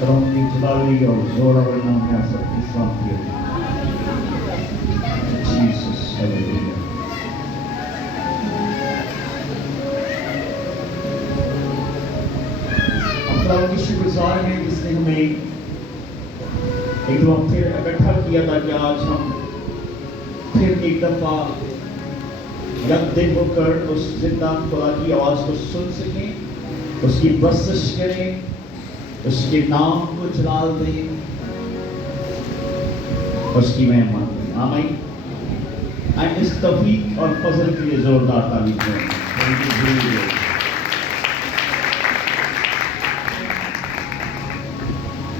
کرم کی جلالی اور زورور نام میں آپ سب کی سلامتی ہو. Jesus, hallelujah. ہم خدا کی شکر گزار ہیں جس نے ہمیں ایک دفعہ پھر اکٹھا کیا تھا کہ آج ہم پھر ایک دفعہ یکدل ہو کر اس زندہ خدا کی آواز کو سن سکیں, اس کی پرستش کریں, اس کے نام کو جلال دیں, اس کی مہمان دیں. آمین. اس توفیق اور فضل کے لیے زوردار تعریف کریں.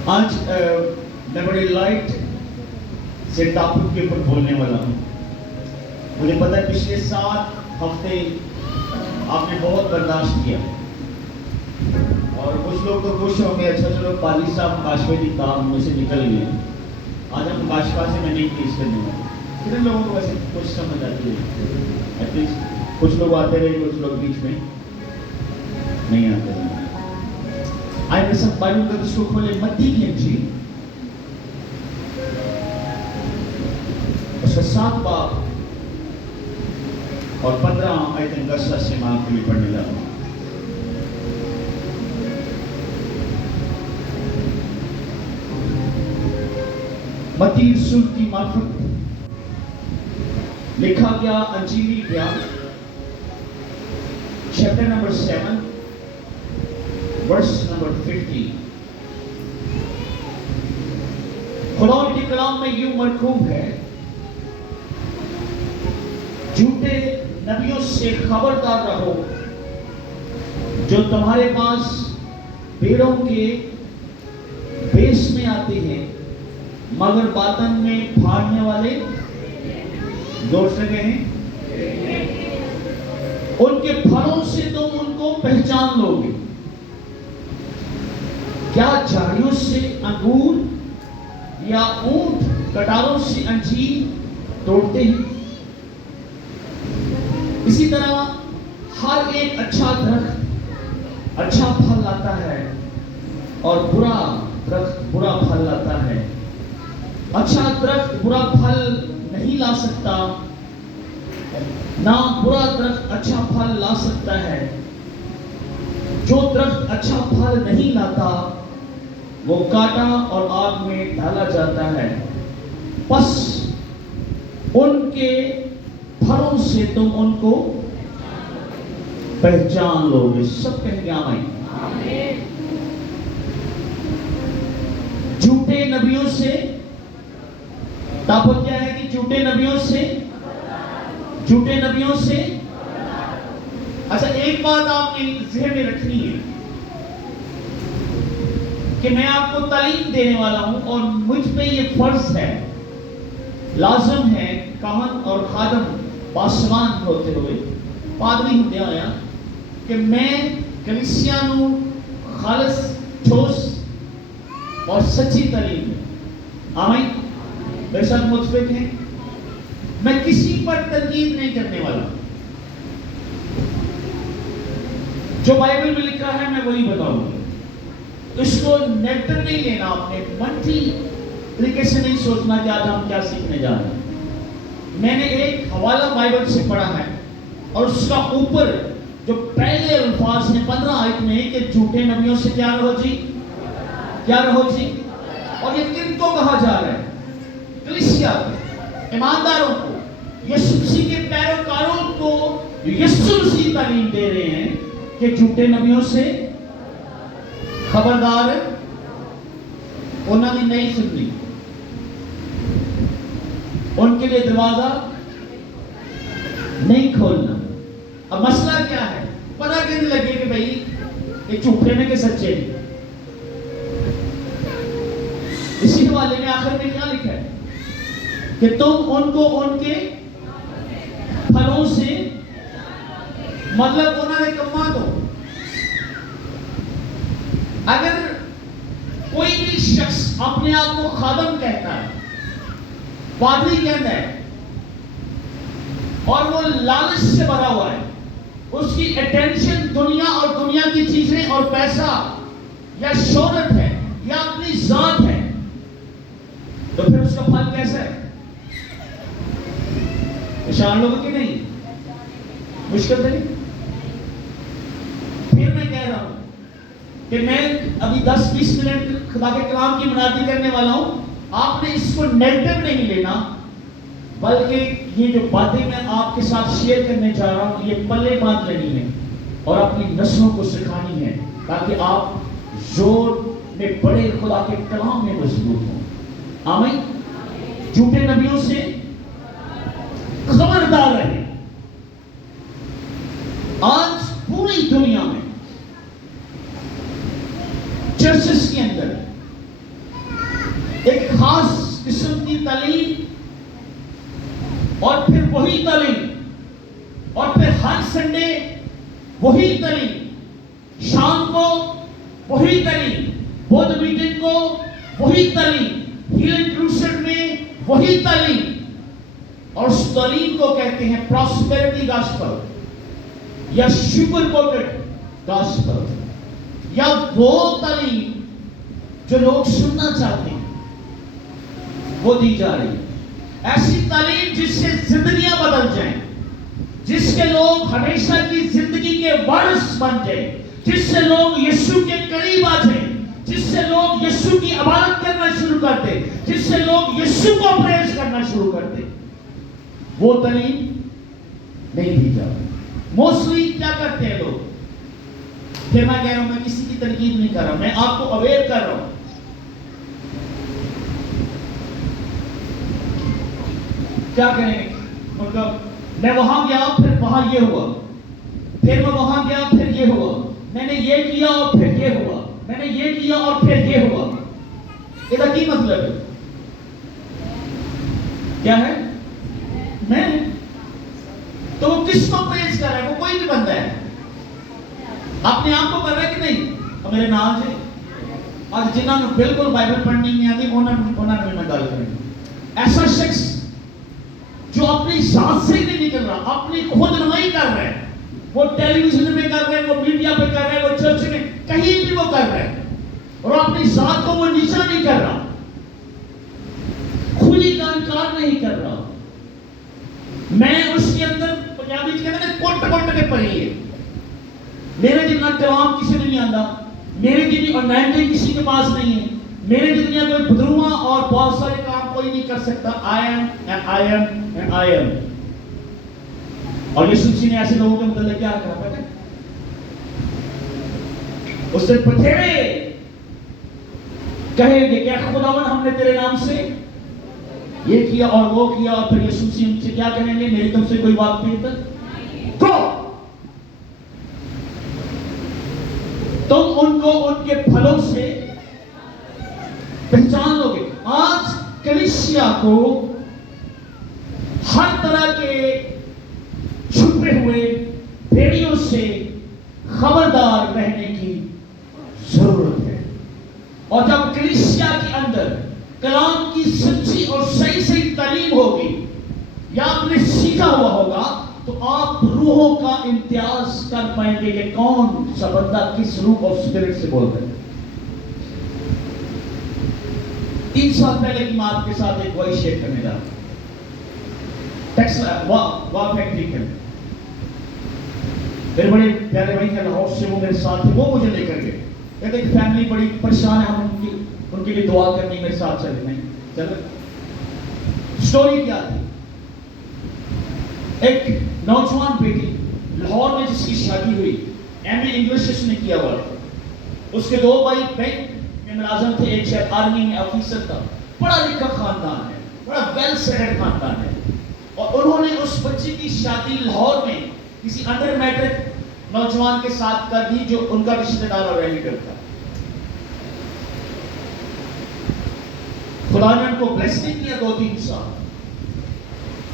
آج میں بڑی لائٹ سے ٹاپک کے اوپر بولنے والا ہوں. مجھے پتا ہے پچھلے 7 ہفتے آپ نے بہت برداشت کیا اور کچھ لوگ تو خوش ہوں گے, اچھا چلو پادری صاحب کاشفے کی کام میں سے نکل گئے. آج ہم کاشفا سے میں نہیں پیش کرنے والے. کتنے لوگوں کو ویسے کچھ سمجھ آتی ہے؟ ایٹ لیسٹ کچھ لوگ آتے رہے, کچھ لوگ بیچ میں نہیں آتے رہے. آئے میں سب بائبل کا اس کو کھولے متی کی انجیل اس کا 7 باب اور 15 آیت 10 سے میں آپ کے لیے پڑھنے جا رہا ہوں. متی رسول کی معرفت لکھا گیا انجیلی بیان چیپٹر نمبر 7 ورس نمبر 50. خدا کے کلام میں یوں مرکوب ہے, جھوٹے نبیوں سے خبردار رہو جو تمہارے پاس بھیڑوں کے بیس میں آتے ہیں مگر باطن میں پھاڑنے والے دوست لگے ہیں. ان کے پھلوں سے تم ان کو پہچان لو گے. کیا جھاڑیوں سے انگور یا اونٹ کٹاروں سے انجیر توڑتے ہیں؟ اسی طرح ہر ایک اچھا درخت اچھا پھل لاتا ہے اور برا درخت برا پھل لاتا ہے. اچھا درخت برا پھل نہیں لا سکتا, نہ برا درخت اچھا پھل لا سکتا ہے. جو درخت اچھا پھل نہیں لاتا وہ کاٹا اور آگ میں ڈالا جاتا ہے. پس ان کے پھلوں سے تم ان کو پہچان لو گے. سب کہیں گے آمین. جھوٹے نبیوں سے ٹاپک کیا ہے کہ جھوٹے نبیوں سے اچھا ایک بات آپ نے ذہن میں رکھنی ہے کہ میں آپ کو تعلیم دینے والا ہوں اور مجھ پہ یہ فرض ہے, لازم ہے کاہن اور خادم پاسبان ہوتے ہوئے پادری ہوتے آیا کہ میں کلیسیا نو خالص ٹھوس اور سچی تعلیم دوں. آمین. میرے ساتھ متفق ہیں. میں کسی پر تنقید نہیں کرنے والا, جو بائبل میں لکھا ہے میں وہی بتاؤں گا. اس کو نیگیٹو نہیں لینا, آپ نے منفی طریقے سے نہیں سوچنا کہ آج ہم کیا سیکھنے جا رہے ہیں. میں نے ایک حوالہ بائبل سے پڑھا ہے اور اس کا اوپر جو پہلے الفاظ ہیں 15 آیت میں کہ جھوٹے نبیوں سے کیا رہو جی, کیا رہو جی. اور یہ کن کو کہا جا رہا ہے؟ کلیسیا کو, ایمانداروں کو, یسوع مسیح کے پیروکاروں کو. یسوع مسیح تعلیم دے رہے ہیں کہ جھوٹے نبیوں سے خبردار ہے. انہوں نے نہیں سننی, ان کے لیے دروازہ نہیں کھولنا. اب مسئلہ کیا ہے؟ پتہ کیسے لگے کہ بھئی یہ جھوٹے میں کہ سچے ہیں؟ اسی حوالے میں آخر میں کیا لکھا ہے کہ تم ان کو ان کے پھلوں سے, مطلب انہوں نے کما دو. اگر کوئی بھی شخص اپنے آپ کو خادم کہتا ہے, پادری کہتا ہے, اور وہ لالچ سے بھرا ہوا ہے, اس کی اٹینشن دنیا اور دنیا کی چیزیں اور پیسہ یا شہرت ہے یا اپنی ذات ہے تو پھر اس کا پھل کیسا ہے؟ پریشان لوگوں کی نہیں، مشکل تو نہیں. پھر میں کہہ رہا ہوں کہ میں ابھی 10-20 منٹ خدا کے کلام کی منادی کرنے والا ہوں. آپ نے اس کو نیگیٹو نہیں لینا، بلکہ یہ جو باتیں میں آپ کے ساتھ شیئر کرنے جا رہا ہوں یہ پلے باندھ لینی ہے اور اپنی نسلوں کو سکھانی ہے تاکہ آپ زور میں بڑے خدا کے کلام میں مضبوط ہوں. آمین. جھوٹے نبیوں سے خبردار رہیں. آج پوری دنیا میں چرچز کے اندر ایک خاص قسم کی تعلیم اور پھر وہی تعلیم اور پھر ہر سنڈے وہی تعلیم، شام کو وہی تعلیم، بدھ میٹنگ کو وہی تعلیم، ہیلنگ کروسیڈ میں وہی تعلیم، اور اس تعلیم کو کہتے ہیں پراسپیرٹی گاسپل یا شوگر کوٹڈ گاسپل، یا وہ تعلیم جو لوگ سننا چاہتے ہیں وہ دی جا رہی ہے. ایسی تعلیم جس سے زندگیاں بدل جائیں، جس کے لوگ ہمیشہ کی زندگی کے وارث بن جائیں، جس سے لوگ یسوع کے قریب آ جائیں، جس سے لوگ یسوع کی عبادت کرنا شروع کر دیں، جس سے لوگ یسوع کو پریز کرنا شروع کر دیں. وہ تعلیم نہیں دی جاتی. موسٹلی کیا کرتے ہیں لوگ؟ پھر میں کہہ رہا ہوں، میں کسی کی تنقید نہیں کر رہا، میں آپ کو اویئر کر رہا ہوں. کیا کریں گے؟ مطلب میں وہاں گیا پھر وہاں یہ ہوا، پھر میں وہاں گیا پھر یہ ہوا، میں نے یہ کیا اور پھر یہ ہوا، میں نے یہ کیا اور پھر یہ ہوا. یہ کا کی مطلب ہے؟ کیا ہے؟ میں تو وہ کس کو پریز کر رہا ہے؟ وہ کوئی بھی بندہ ہے، اپنے آپ کو کر رہا ہے کہ نہیں؟ اور میرے نام سے اور جنہوں نے بالکل بائبل پڑھنی نہیں آتی انہوں نے میں گل کریں. ایسا شخص جو اپنی ذات سے ہی نہیں نکل رہا، اپنی خود نمائی کر رہا ہے، وہ ٹیلی ویژن میں کر رہے ہیں، وہ میڈیا پہ کر رہے ہیں، وہ چرچ میں کہیں بھی وہ کر رہے ہیں، اور اپنی ذات کو وہ نیچا نہیں کر رہا، کھلی کا انکار نہیں کر رہا. میں اس کے اندر پنجابی کہتے ہیں کوٹ کے پڑھی ہے. میرے جتنا کلام کسی نے نہیں آتا، میرے جتنی انائنٹنگ کسی کے پاس نہیں ہے، میرے جتنی کوئی بدرواں اور بہت سارے کام کوئی نہیں کر سکتا. I am and I am and I am. اور یسوع مسیح نے ایسے لوگوں کے متعلق کیا کہا پتہ ہے؟ اس نے بتھیرے کہیں گے کہ خداوند ہم نے تیرے نام سے یہ کیا اور وہ کیا، اور پھر یسوع مسیح ان سے کیا کہیں گے؟ میری طرف سے کوئی واقفیت تو تم ان کو ان کے پھلوں سے پہچان لو گے. آج کلیسیا کو ہر طرح کے چھپے ہوئے بھیڑیوں سے خبردار رہنے کی ضرورت ہے. اور جب کلیسیا کے اندر کلام کی سچی اور صحیح تعلیم ہوگی یا آپ نے سیکھا ہوا ہوگا تو آپ روحوں کا امتیاز کر پائیں گے کہ کون سا بندہ کس روح اور اسپرٹ سے بول رہا ہے. 3 سال پہلے کی میں آپ کے ساتھ ایک وائس شیئر کرنے جا رہا ہوں. فیکٹری کے میرے بڑے پیارے بھائی ہیں لاہور سے، وہ میرے ساتھ تھے، وہ مجھے لے کر گئے. کہتے کہ فیملی بڑی پریشان ہے، ہم ان کے لیے دعا کرنی، میرے ساتھ چلے. نہیں چلے. سٹوری کیا تھی؟ ایک نوجوان بیٹی لاہور میں جس کی شادی ہوئی، ایم اے انگلش اس نے کیا ہوا تھا. اس کے 2 بھائی بینک میں ملازم تھے، ایک شاید آرمی میں آفیسر تھا. پڑھا لکھا خاندان ہے، بڑا ویل سیٹلڈ خاندان ہے. اور انہوں نے اس بچی کی شادی لاہور میں کسی انڈر میٹرک نوجوان کے ساتھ کر دی جو ان کا رشتہ دار اور ریلیٹیو تھا. خدا نے ان کو بلیس نہیں کیا 2-3 سال.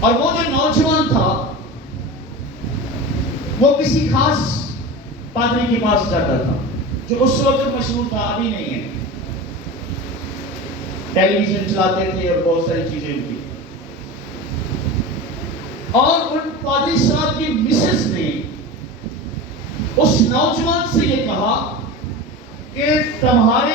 اور وہ جو نوجوان تھا وہ کسی خاص پادری کے پاس جاتا تھا جو اس وقت مشہور تھا، ابھی نہیں ہے. ٹیلی ویژن چلاتے تھے اور بہت ساری چیزیں کی. اور ان پادری صاحب کی مسز نے اس نوجوان سے یہ کہا کہ تمہارے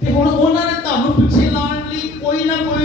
ਤੇ ਹੁਣ ਉਹਨਾਂ ਨੇ ਤੁਹਾਨੂੰ ਪਿੱਛੇ ਲਾਉਣ ਲਈ ਕੋਈ ਨਾ ਕੋਈ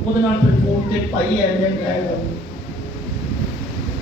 ਉਹਦੇ ਨਾਲ ਫਿਰ ਫੋਨ ਤੇ ਭਾਈ ਐਵੇਂ ਕਹੇਗਾ,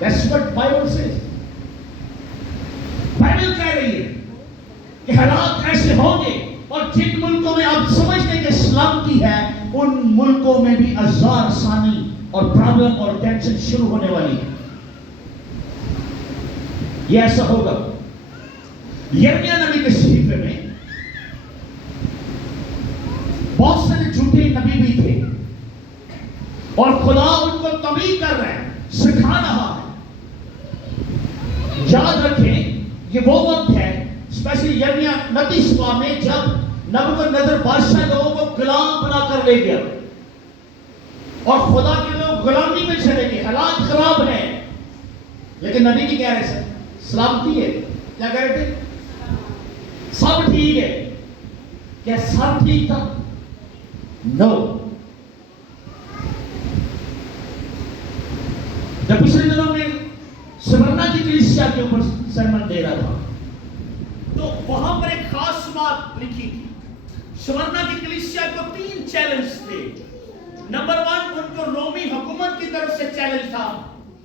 That's what Bible says. Bible کہہ رہی ہے کہ حالات ایسے ہوں گے، اور جن ملکوں میں آپ سمجھتے کہ سلامتی ہے، ان ملکوں میں بھی ازار ثانی اور پرابلم اور ٹینشن شروع ہونے والی ہے. یہ ایسا ہوگا. یرمیہ نبی کے صحیفے میں بہت سارے جھوٹے نبی بھی تھے، اور خدا ان کو تنبیہ کر رہا ہے، سکھا رہا ہے. یاد رکھیں یہ وہ وقت ہے، اسپیشلی یرمیہ 29 میں، جب نبوکدنیزر بادشاہ لوگوں کو غلام بنا کر لے گیا اور خدا کے لوگ غلامی میں چلے گئے، حالات خراب ہیں. لیکن نبی کی کہہ رہے ہیں سلامتی ہے. کیا کہہ رہے تھے؟ سب ٹھیک ہے. کیا سب ٹھیک تھا؟ نو. جب پچھلے دنوں میں سمرنا کی کلیسیا کے اوپر سرمن دے رہا تھا تو وہاں پر ایک خاص بات لکھی تھی. سمرنا کی کلیسیا کو 3 چیلنج تھے. نمبر 1 ان کو رومی حکومت کی طرف سے چیلنج تھا،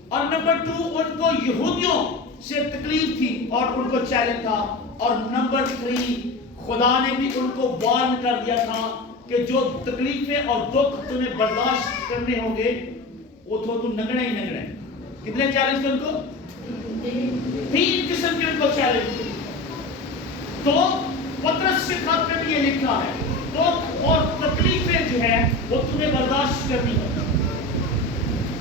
اور نمبر 2 ان کو یہودیوں سے تکلیف تھی اور ان کو چیلنج تھا، اور نمبر 3 خدا نے بھی ان کو وارن کر دیا تھا کہ جو تکلیفیں اور دکھ تمہیں برداشت کرنے ہوں گے وہ تو نگڑے ہی نگڑے. کتنے چیلنج تھے ان کو؟ 3 قسم کے ان کو چیلنج تھے. تو پترس کے خط میں بھی یہ لکھا ہے، دکھ اور تکلیفیں جو ہے وہ تمہیں برداشت کرنی ہے.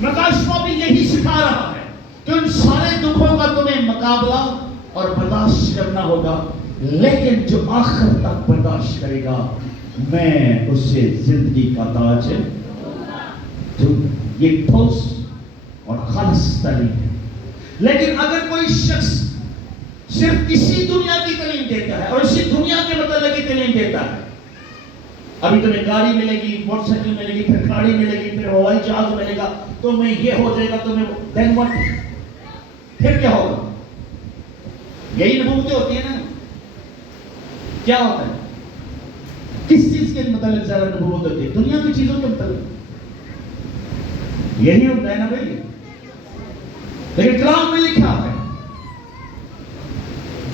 مکاشفہ بھی یہی سکھا رہا ہے کہ ان سارے دکھوں کا تمہیں مقابلہ اور برداشت کرنا ہوگا، لیکن جو آخر تک برداشت کرے گا میں اسے زندگی کا تاج دوں. یہ ٹھوس اور خالص تعلیم ہے. لیکن اگر کوئی شخص صرف اسی دنیا کی تعلیم دیتا ہے اور اسی دنیا کے متعلق کی تعلیم دیتا ہے، ابھی تمہیں گاڑی ملے گی، موٹر سائیکل ملے گی، پھر گاڑی ملے گی، پھر ہوائی جہاز ملے گا، تمہیں یہ ہو جائے گا، تمہیں دین واٹ، پھر کیا ہوگا؟ یہی نبوتیں ہوتی ہیں نا. کیا ہوتا ہے؟ کس چیز کے متعلق زیادہ نبوت ہوتی ہے؟ دنیا کی چیزوں کے متعلق. یہی ہوتا ہے نا بھائی. لیکن کلام میں لکھا ہے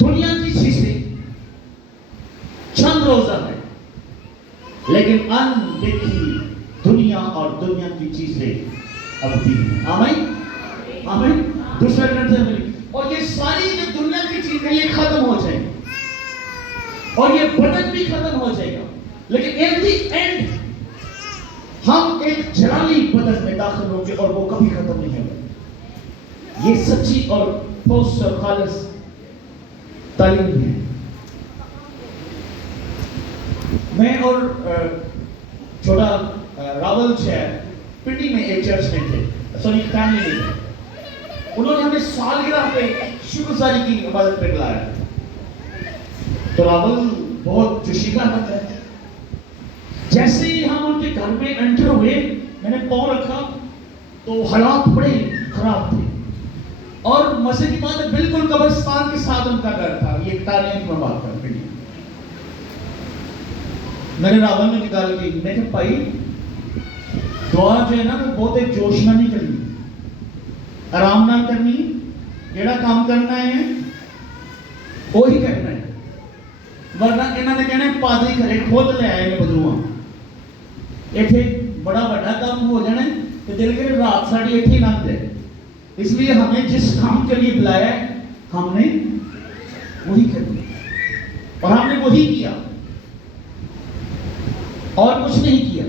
دنیا کی چیزیں چند روزہ ہے، لیکن ان دیکھی دنیا اور دنیا کی چیزیں ابدی ہیں. آمین آمین. دوسرا گرنتھ میں، اور یہ ساری جو دنیا کی چیزیں یہ ختم ہو جائیں گی اور یہ بدن بھی ختم ہو جائے گا، لیکن ایٹ دی اینڈ ہم ایک جلالی بدن میں داخل ہوں گے اور وہ کبھی ختم نہیں ہوگا. یہ سچی اور ٹھوس اور خالص تعلیم ہے. میں اور چھوٹا راول شہر پنڈی میں ایک چرچ میں تھے، سوری فیملی میں تھے. انہوں نے ہمیں سالگرہ پہ شکرگزاری کی عبادت پہ بلایا. تو راول بہت جوشیدہ بندہ ہے. جیسے ہی ہم ان کے گھر میں انٹر ہوئے، میں نے پاؤں رکھا تو حالات بڑے خراب تھے، اور مزے کی بات ہے بالکل قبرستان کے ساتھ ان کا گھر تھا. یہ تاریخ میں بات کر پنڈی. میں نے راول میں نکال کے میں کہا بھائی دعا جو ہے نا وہ بہت ایک جوش میں نہیں کرنی، آرام نہ کرنی. جیڑا کام کرنا ہے وہی کرنا ہے، ورنہ انہوں نے کہنا ہے پادری گھرے کھود لے آئے نے بدلواں ایتھے بڑا بڑا کام ہو جانا ہے تو دل کے رات ساڑی ایتھے نہ دے. اس لیے ہمیں جس کام کے لیے بلایا ہے ہم نے وہی کرنا اور ہم نے وہی کیا اور کچھ نہیں کیا.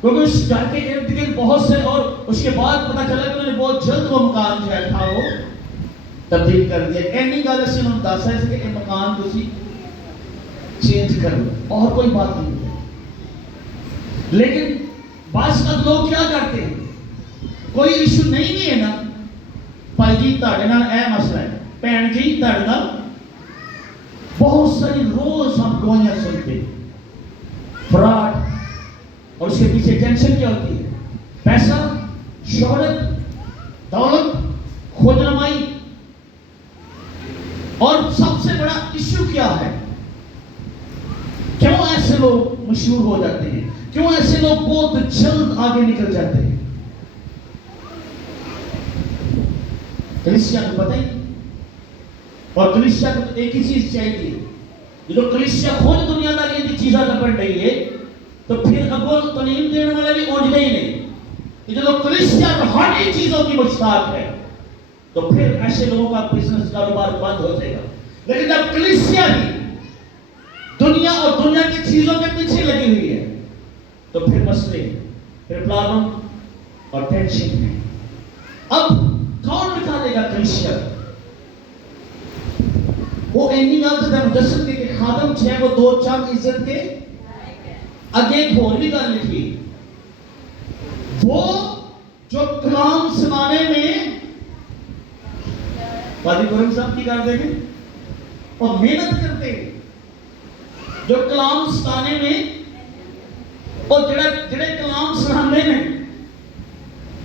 کیونکہ اس گھر کے ارد گرد بہت سے، اور اس کے بعد پتا چلا کہ انہوں نے بہت جلد وہ مکان جو ہے تھا وہ تبدیل کر دیا. اینی گل سے انہوں نے دس ہے کہ یہ مکان تسی چینج کر لو اور کوئی بات نہیں. لیکن بعض کا لوگ کیا کرتے ہیں، کوئی ایشو نہیں ہے نا بھائی جی تاڑے نال اے مسئلہ ہے، بہن جی تاڑے نال بہت ساری روز ہم گوائیاں سنتے، فراڈ، اور اس کے پیچھے ٹینشن کیا ہوتی ہے؟ پیسہ، شہرت، دولت، خود نمائی. اور سب سے بڑا ایشو کیا ہے؟ کیوں ایسے لوگ مشہور ہو جاتے ہیں؟ کیوں ایسے لوگ بہت جلد آگے نکل جاتے ہیں؟ کلیسیا کو پتہ ہی اور کلیسیا کو ایک ہی چیز چاہیے. جو کلیسیا خود دنیا داری کی چیزاں لپٹ رہی ہے تو پھر اگوں تعلیم دینے والے بھی اونجنے ہی نہیں. جب کلیسیا روحانی چیزوں کی مشتاق ہے تو پھر ایسے لوگوں کا بزنس کاروبار بند ہو جائے گا. لیکن جب کلیسیا ہی دنیا اور دنیا کی چیزوں کے پیچھے لگی ہوئی ہے تو پھر مسئلے، پھر پرابلم اور ٹینشن ہے. اب کون نکالے گا کلیسیا؟ وہ اینی گل تے مدثر کے خادم چھے وہ دو چند عزت کے اگے ایک اور بھی گل لکھی. وہ جو کلام سنانے میں قاضی قرم صاحب کی کر دیں گے اور محنت کرتے ہیں، جو کلام سنانے میں اور جڑے کلام سنانے میں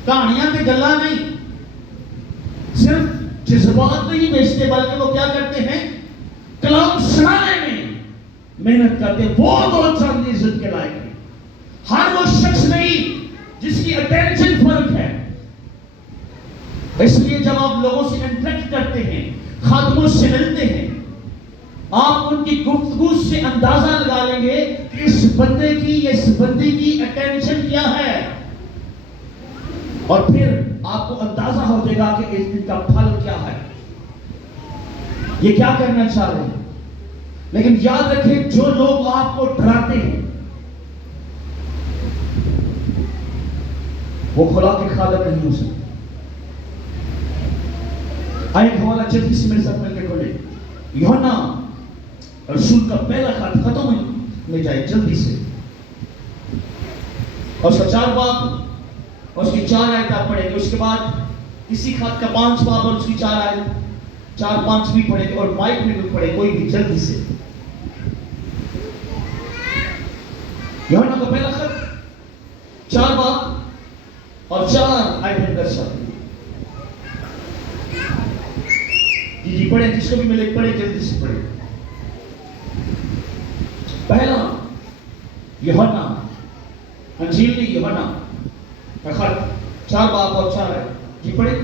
کہانیاں کے گلا نہیں، صرف جذبات نہیں بیچتے بلکہ وہ کیا کرتے ہیں؟ کلام سنانے میں محنت کرتے ہیں. وہ دو چند عزت کے لائق ہیں. ہر وہ شخص نہیں جس کی اٹینشن فرق ہے. اس لیے جب آپ لوگوں سے انٹریکٹ کرتے ہیں، خادموں سے ملتے ہیں، آپ ان کی گفتگو سے اندازہ لگا لیں گے کہ اس بندے کی یا اس بندی کی اٹینشن کیا ہے، اور پھر آپ کو اندازہ ہو جائے گا کہ اس دن کا پھل کیا ہے، یہ کیا کرنا چاہ رہے ہیں. لیکن یاد رکھیں جو لوگ آپ کو ڈراتے ہیں وہ خدا کے خادم نہیں ہو سکتے. ایک حوالہ جلدی سے میرے ساتھ مل کے کھولے. یوحنا رسول کا پہلا خط ختم ہونے جائے جلدی سے، اور اس کا 4 باب اور اس کی 4 آیت آپ پڑھیں گے. اس کے بعد اسی خط کا 5 باب اور اس کی 4 آیت 4-5 بھی پڑھیں گے، اور مائک میں بھی پڑھیں کوئی بھی جلدی سے. یوحنا کا پہلا خط 4 باب اور 4 آیت در ساتھ. جی پڑھیں، جس کو بھی ملے پڑھیں، جلدی سے پڑھیں. پہلا یوحنا، انجیل یوحنا کا خط 4 باب اور 4 آیت. جی پڑھیں.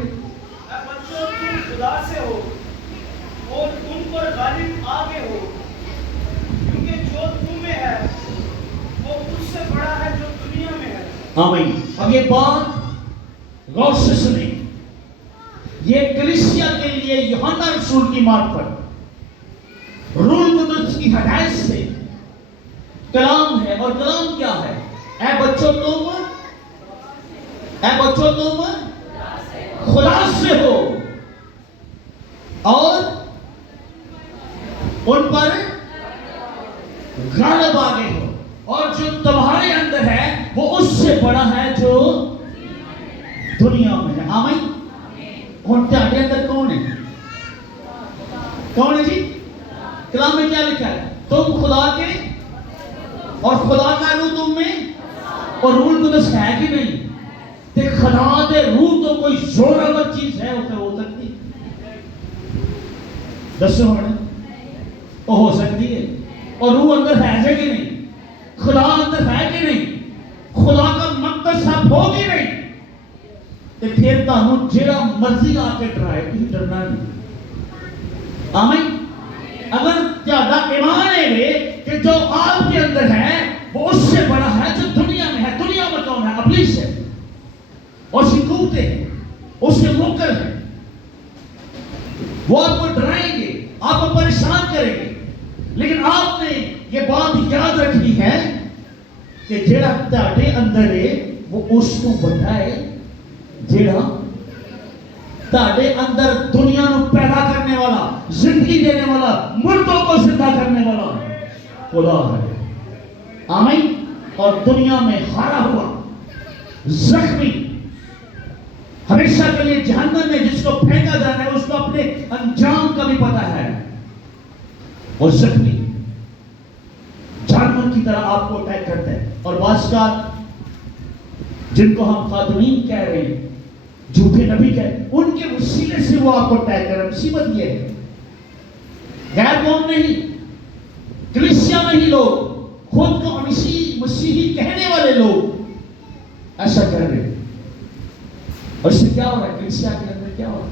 بچوں تم خدا سے ہو اور ان پر غالب آگے ہو، کیونکہ جو تم میں ہے وہ اس سے بڑا ہے جو دنیا میں ہے. آمین. اب یہ بات غور سے سنیں. یہ کلیسیا کے لیے یوحنا رسول کی معرفت روح القدس کی ہدایت سے کلام ہے. اور کلام کیا ہے؟ اے بچوں تم خدا سے ہو اور ان پر غالب آگے ہو، اور جو تمہارے اندر ہے وہ اس سے بڑا ہے جو دنیا میں ہے. آمین. ہن تہاڈے اندر کون ہے؟ کون ہے جی؟ کلام میں کیا لکھا ہے؟ تم خدا کے، اور خدا کا روح تم میں، اور روح القدس ہے کہ نہیں؟ تے خدا دے روح تو کوئی زوراور چیز ہے وہ ہو سکتی؟ دسو ہن وہ ہو سکتی ہے؟ اور روح اندر ہے کہ نہیں؟ خدا اندر ہے کہ نہیں؟ خدا کا مقدس سب ہو کہ نہیں؟ تے پھر تانوں جڑا مرضی آ کے ڈرائے تسی ڈرنا نہیں. آمین. اگر تہاڈا ایمان ہے کہ جو آپ کے اندر ہے وہ اس سے بڑا ہے جو دنیا میں ہے. دنیا میں کون ہے؟ ابلیس ہے، اور اس کی قوتیں ہیں، اس کے موکر ہیں. وہ آپ کو ڈرائیں گے، آپ کو پریشان کریں گے. لیکن آپ نے یہ بات یاد رکھنی ہے کہ جڑا تہاڈے اندر ہے وہ اس کو بڑا ہے جڑا تہاڈے اندر دنیا نو پیدا کرنے والا، زندگی دینے والا، مردوں کو زندہ کرنے والا خدا ہے. آمین. اور دنیا میں ہارا ہوا، زخمی، ہمیشہ کے لیے جہنم میں جس کو پھینکا جانا ہے اس کو اپنے انجام کا بھی پتا ہے. اور زخمی جانور کی طرح آپ کو اٹیک کرتا ہے. اور بعض کا جن کو ہم خادمین کہہ رہے ہیں، جھوٹے نبی کہہ رہے ہیں، ان کے وسیلے سے وہ آپ کو اٹیک کر رہے ہیں. مصیبت یہ ہے غیر قوم نہیں، کلیسیا میں ہی لوگ، خود کو مسیحی کہنے والے لوگ ایسا کر رہے ہیں. اور اس سے کیا ہو رہا ہے؟ کلیسیا کے اندر کیا ہو رہا ہے؟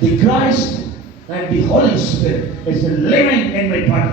the Christ and the Holy Spirit is living in my body।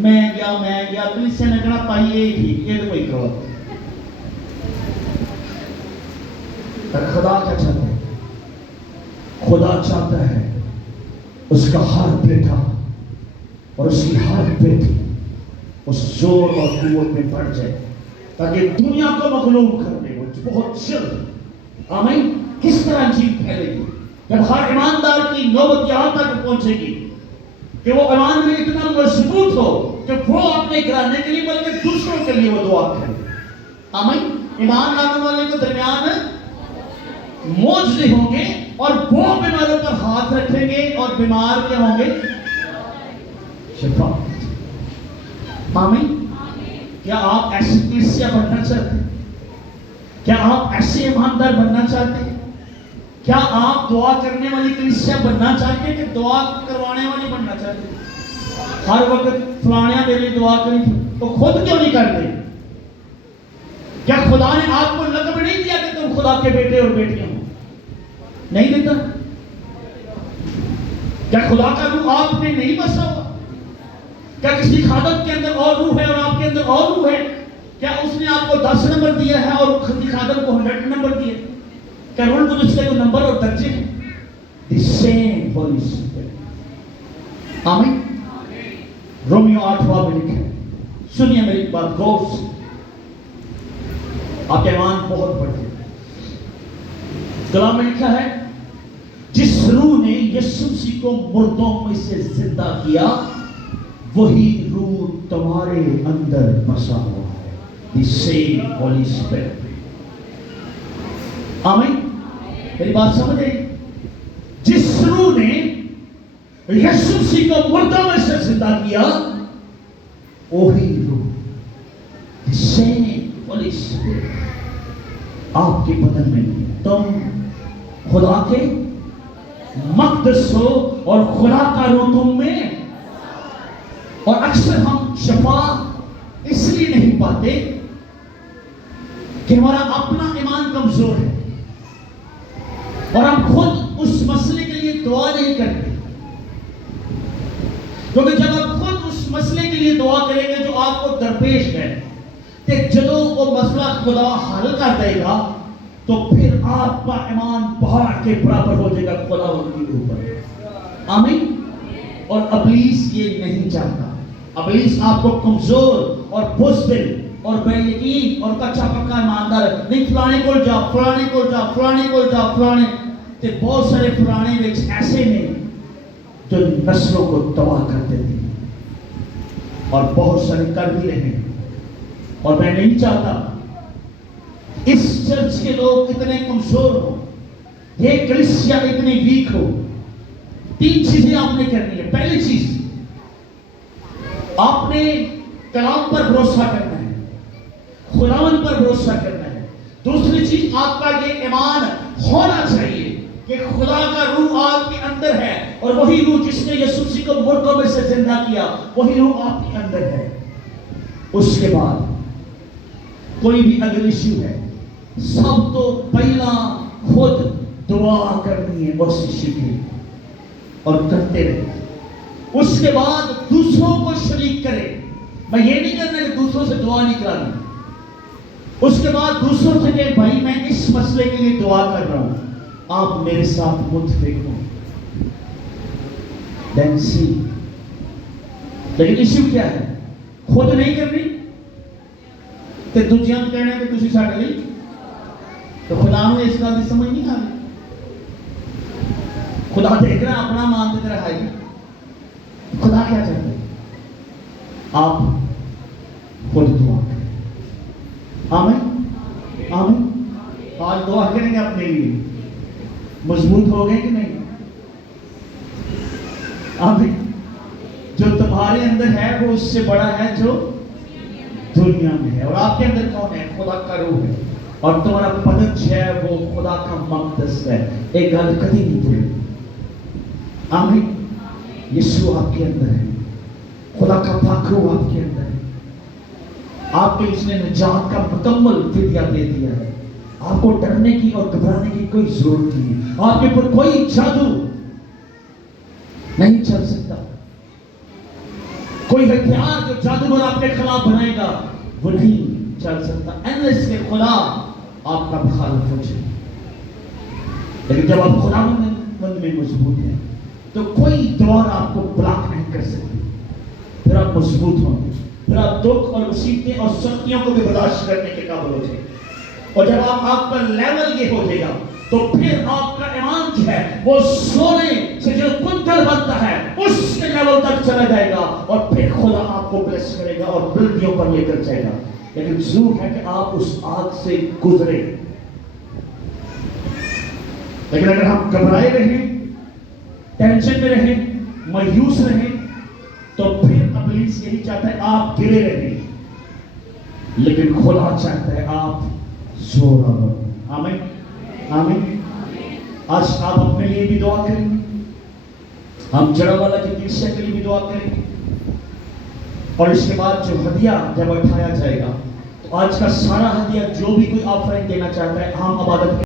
میں گیا کلیسیا نے کہنا پائی یہ ٹھیک یہ تو کوئی کرو. خدا کیا چاہتا ہے؟ خدا چاہتا ہے اس کا ہر بیٹا اور اس کی ہر بیٹی اس زور اور قوت میں بڑھ جائے تاکہ دنیا کو مغلوب کر دے وہ بہت جلد. آمین. کس طرح جیت پھیلے گی جب ہر ایماندار کی نوبت یہاں تک پہنچے گی کہ وہ ایمان میں اتنا مضبوط ہو کہ وہ اپنے گرانے کے لیے بلکہ دوسروں کے لیے وہ دعا کرے. آمین. ایمان لانے والے کے درمیان معجزے ہوں گے اور وہ بیماروں پر ہاتھ رکھیں گے اور بیمار کیا ہوں گے؟ شفا. آمین. کیا آپ ایسی کلیسیا بننا چاہتے ہیں؟ کیا آپ ایسے ایماندار بننا چاہتے ہیں؟ کیا آپ دعا کرنے والی کلیسیا بننا چاہتے ہیں کہ دعا کروانے والی بننا چاہتے ہیں؟ ہر وقت فلانیاں میرے لیے دعا کریں تو خود کیوں نہیں کرتے؟ کیا خدا نے آپ کو لقب نہیں دیا کہ تم خدا کے بیٹے اور بیٹیاں ہو؟ نہیں دیتا. کیا خدا کا روح آپ میں نہیں بسا ہوا؟ کیا کسی خادم کے اندر اور روح ہے اور آپ کے اندر اور روح ہے؟ کیا اس نے آپ کو 10 نمبر دیا ہے اور کسی خادم کو 100 نمبر دیا؟ کیا روح القدس کے نمبر اور درجے ہیں؟ The same Holy Spirit. آمین. رومیو 8 میں لکھا ہے. سنیے میری بات غور سے. آپ کے ایمان بہت بڑے. کلام میں لکھا ہے جس روح نے یسوع مسیح کو مردوں میں سے زندہ کیا وہی روح تمہارے اندر بسا ہوا ہے. The same Holy Spirit. آمین. میری بات سمجھے؟ جس روح نے یسوع مسیح کو مردوں میں سے زندہ کیا وہی روح The same Holy Spirit آپ کے بدن میں نہیں. تم خدا کے مقدس ہو اور خدا کا روح تم میں. اور اکثر ہم شفا اس لیے نہیں پاتے کہ ہمارا اپنا ایمان کمزور ہے اور ہم خود اس مسئلے کے لیے دعا نہیں کرتے. کیونکہ جب آپ خود اس مسئلے کے لیے دعا کریں گے جو آپ کو درپیش ہے کہ جدوں وہ مسئلہ خدا حل کر دے گا تو پھر آپ کا ایمان پہاڑ کے برابر ہو جائے گا خدا ان کے اوپر. آمین. اور ابلیس یہ نہیں چاہتا. ابلیس آپ کو کمزور اور بزدل اور بے یقین اور کچا پکا ایماندار نہیں فلانے کو جا فلانے کو جا فلانے کو جا فلانے تے بہت سارے فلانے وچ ایسے نے جو نسلوں کو تباہ کرتے تھے اور بہت سارے کر بھی رہے ہیں. اور میں نہیں چاہتا اس چرچ کے لوگ اتنے کمزور ہو یہ کلیسیا اتنی ویک ہو. 3 چیزیں آپ نے کرنی ہے. پہلی چیز آپ نے کلام پر بھروسہ کرنا ہے خداوند پر بھروسہ کرنا ہے. دوسری چیز آپ کا یہ ایمان ہونا چاہیے کہ خدا کا روح آپ کے اندر ہے اور وہی روح جس نے یسوع مسیح کو مردوں میں سے زندہ کیا وہی روح آپ کے اندر ہے. اس کے بعد کوئی بھی اگر ایشو ہے سب تو پہلا خود دعا کرنی ہے اس ایشو کی اور کرتے رہے. اس کے بعد دوسروں کو شریک کرے. میں یہ نہیں کرنا کہ دوسروں سے دعا نہیں کرانی. اس کے بعد دوسروں سے کہ بھائی میں اس مسئلے کے لیے دعا کر رہا ہوں آپ میرے ساتھ متفق ہوں. Then see. لیکن ایشو کیا ہے؟ خود نہیں کرنی تے دوجیاں نوں کہنا کہ تسی ساڈے لئی تو خدا نوں اس گل دی سمجھ نہیں آ رہی. خدا دیکھ رہا اپنا مان تے رہائی. خدا کیا چاہتا ہے؟ آپ خود دعا کریں. آمین. آمین. آج دعا کریں گے اپنے لیے مضبوط ہو گئے کہ نہیں؟ آمین. جو تمہارے اندر ہے وہ اس سے بڑا ہے جو دنیا میں ہے. اور آپ کے اندر کون ہے؟ خدا کا روح ہے. اور تمہارا بدن جو ہے وہ خدا کا مقدس ہے. ایک گل کبھی نہیں بھولو. آمین. یسوع آپ کے اندر ہے. خدا کا پاک روح آپ کے اندر ہے. آپ کے اس نے نجات کا مکمل فدیہ دے دیا ہے. آپ کو ڈرنے کی اور گھبرانے کی کوئی ضرورت نہیں ہے. آپ کے اوپر کوئی جادو نہیں چل سکتا. کوئی ہتھیار جو جادوگر آپ کے خلاف بنائے گا وہ نہیں چل سکتا انلیس کہ خدا آپ کا مخالف ہو جائے. لیکن جب آپ خدا مند میں مضبوط ہیں تو کوئی دوار آپ کو بلاک نہیں کر سکتی. پھر آپ مضبوط ہوں گے, پھر آپ دکھ اور مصیبتیں اور سختیوں کو بھی برداشت کرنے کے قابل ہو جائیں. اور جب آپ کا لیول یہ ہو جائے گا تو پھر آپ کا ایمان جو ہے وہ سونے سے جو کنتر بنتا ہے اس کے لیول تک چلا جائے گا, اور پھر خدا آپ کو بلیس کرے گا اور بلندیوں پر لے کر جائے گا. لیکن ضرور ہے کہ آپ اس آگ سے گزرے. لیکن اگر ہم گھبرائے رہیں, ٹینشن میں رہیں, مایوس رہیں, تو پھر ابلیس یہی چاہتا ہے آپ گرے رہیں. لیکن خدا چاہتا ہے آپ زور آور. آمین آمین. آج آپ اپنے لیے بھی دعا کریں گے, ہم جڑا والا کی کلیسیا کے لیے بھی دعا کریں گے, اور اس کے بعد جو ہدیہ جب اٹھایا جائے گا تو آج کا سارا ہدیہ جو بھی کوئی آفرنگ دینا چاہتا ہے ہم عبادت کے